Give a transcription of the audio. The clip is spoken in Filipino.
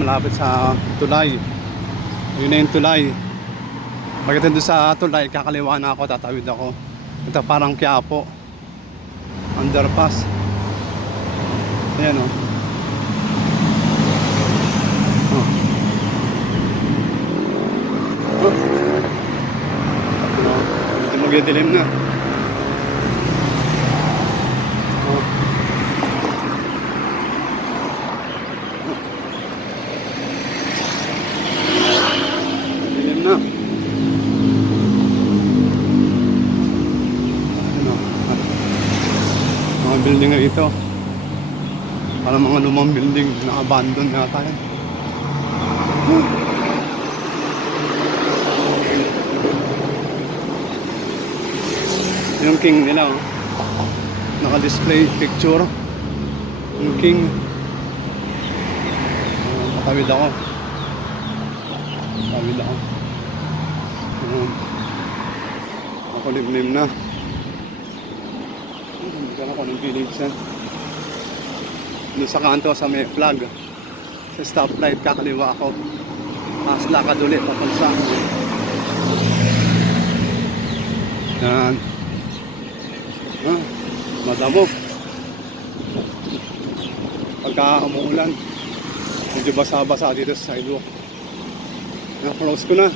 malapit sa tulay. Yun na yung tulay. Pagdating doon sa tulay, kakaliwa na ako, tatawid ako. Ito parang Quiapo underpass. Ayan o. Ito magdidilim na. Dilim na. Mga building na ito. Parang mga lumang building na abandon yata yan. Yung king nila oh. Naka-display picture. Yung king. Patawid ako. Patawid ako. Ako limlim na. Hindi ka na ako ng village yan. Doon sa kanto sa may flag. Sa stoplight kakaliwa ako. Mas lakad ulit papunta. Yan. Madamo. Pagka umuulan, medyo basa-basa dito sa sidewalk. Close ko na.